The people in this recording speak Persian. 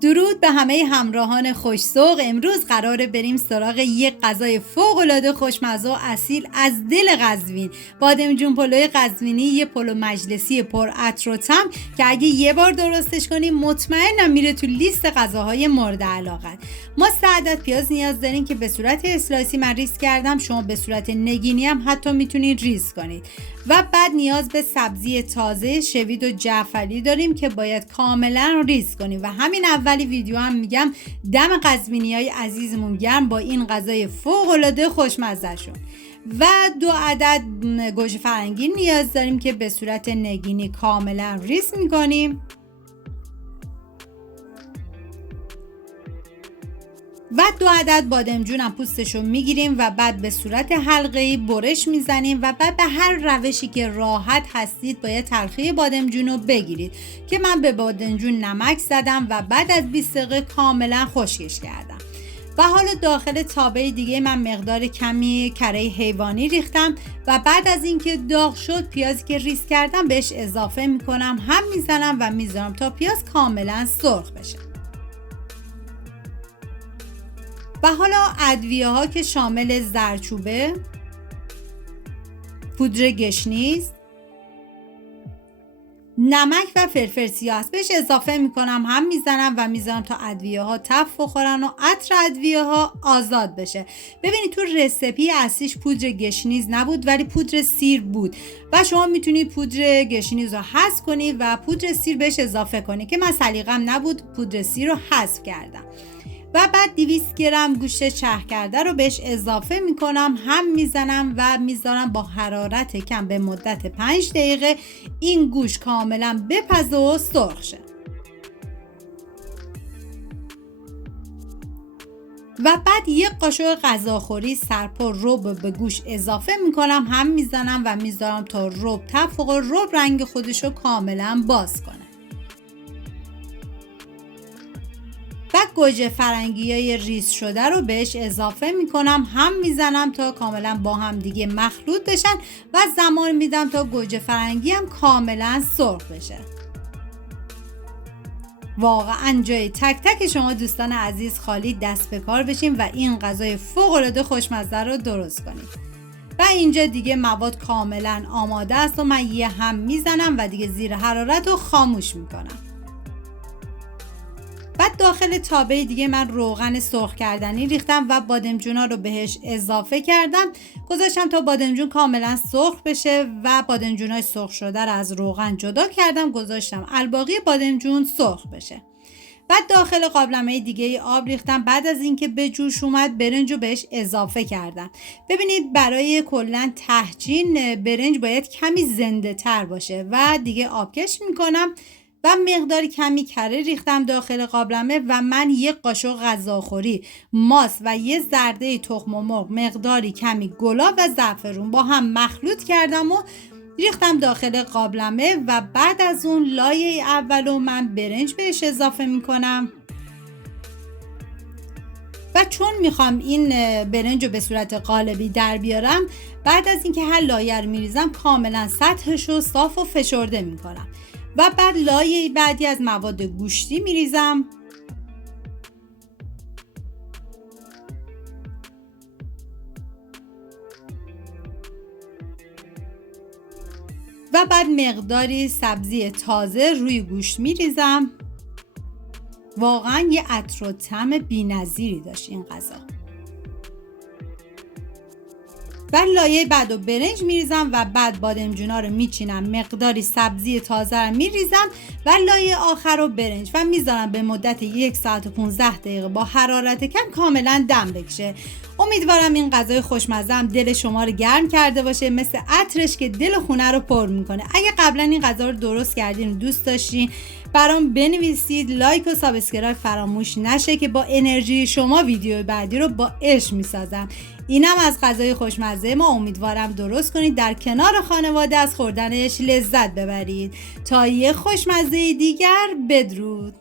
درود به همه همراهان خوش‌ذوق. امروز قراره بریم سراغ یک غذای فوق‌العاده خوشمزه و اصیل از دل قزوین. بادمجون پلوی قزوینی، یه پلو مجلسی پر عطر و طعم که اگه یه بار درستش کنی مطمئنم میره تو لیست غذاهای مورد علاقت. ما 3 عدد پیاز نیاز داریم که به صورت اسلایسی من ریز کردم. شما به صورت نگینی هم حتی میتونید ریز کنید. و بعد نیاز به سبزی تازه شوید و جعفری داریم که باید کاملا ریز کنیم. و همین اولی ویدیو هم میگم دم قزوینیای عزیزمون گرم با این غذای فوق‌العاده خوشمزه شون. و 2 عدد گوجه فرنگی نیاز داریم که به صورت نگینی کاملا ریز میکنیم. و 2 عدد بادمجون هم پوستشو میگیریم و بعد به صورت حلقه‌ای برش میزنیم و بعد به هر روشی که راحت هستید باید تلخی بادمجون رو بگیرید که من به بادمجون نمک زدم و بعد از 20 دقیقه کاملا خشکش کردم. و حالا داخل تابه دیگه من مقدار کمی کره حیوانی ریختم و بعد از اینکه داغ شد پیازی که ریز کردم بهش اضافه میکنم، هم میزنم و میذارم تا پیاز کاملا سرخ بشه. و حالا ادویه ها که شامل زردچوبه، پودر گشنیز، نمک و فلفل سیاه است بهش اضافه میکنم، هم میزنم و میذارم تا ادویه ها تف بخورن و عطر ادویه ها آزاد بشه. ببینید تو رسیپی اصلیش پودر گشنیز نبود ولی پودر سیر بود و شما میتونید پودر گشنیز رو حذف کنید و پودر سیر بهش اضافه کنید که من سلیقم نبود پودر سیر رو حذف کردم. و بعد 200 گرم گوشت چرخ کرده رو بهش اضافه میکنم، هم میزنم و میذارم با حرارت کم به مدت 5 دقیقه این گوشت کاملا بپزه و سرخ شه. و بعد 1 قاشق غذاخوری سرپا رب به گوشت اضافه میکنم، هم میزنم و میذارم تا رب تفق و رب رنگ خودش رو کاملا باز کنه. و گوجه فرنگی های ریز شده رو بهش اضافه میکنم، هم میزنم تا کاملا با هم دیگه مخلوط بشن و زمان میدم تا گوجه فرنگی هم کاملا سرخ بشه. واقعا جای تک تک شما دوستان عزیز خالی دست به کار بشین و این غذای فوق العاده خوشمزه رو درست کنید. و اینجا دیگه مواد کاملا آماده است و من یه هم میزنم و دیگه زیر حرارت رو خاموش میکنم. بعد داخل تابه دیگه من روغن سرخ کردنی ریختم و بادمجونا رو بهش اضافه کردم، گذاشتم تا بادمجون کاملا سرخ بشه و بادمجونای سرخ شده رو از روغن جدا کردم، گذاشتم الباقی بادمجون سرخ بشه. بعد داخل قابلمه دیگه آب ریختم، بعد از اینکه به جوش اومد برنج رو بهش اضافه کردم. ببینید برای کلا تهجین برنج باید کمی زنده تر باشه و دیگه آبکش میکنم و مقداری کمی کره ریختم داخل قابلمه و من 1 قاشق غذاخوری ماست و 1 زرده تخم مرغ، مقداری کمی گلاب و زعفرون با هم مخلوط کردم و ریختم داخل قابلمه و بعد از اون لایه اولو من برنج بهش اضافه میکنم. و چون میخوام این برنج رو به صورت قالبی در بیارم، بعد از اینکه هر لایه رو میریزم کاملا سطحش رو صاف و فشرده میکنم و بعد لایه بعدی از مواد گوشتی میریزم و بعد مقداری سبزی تازه روی گوشت میریزم. واقعا یه عطر و طعم بی‌نظیری داشت این غذا. و لایه بعدو برنج میریزم و بعد بادمجونا رو میچینم، مقداری سبزی تازه رو میریزم و لایه آخر رو برنج و میذارم به مدت 1 ساعت و 15 دقیقه با حرارت کم کاملا دم بکشه. امیدوارم این غذای خوشمزه هم دل شما رو گرم کرده باشه، مثل عطرش که دل خونه رو پر میکنه. اگه قبلا این غذا رو درست کردین و دوست داشتین برام بنویسید، لایک و سابسکرایب فراموش نشه که با انرژی شما ویدیو بعدی رو با عشق میسازم. اینم از غذای خوشمزه ما. امیدوارم درست کنید، در کنار خانواده از خوردنش لذت ببرید. تا یه خوشمزه دیگر، بدرود.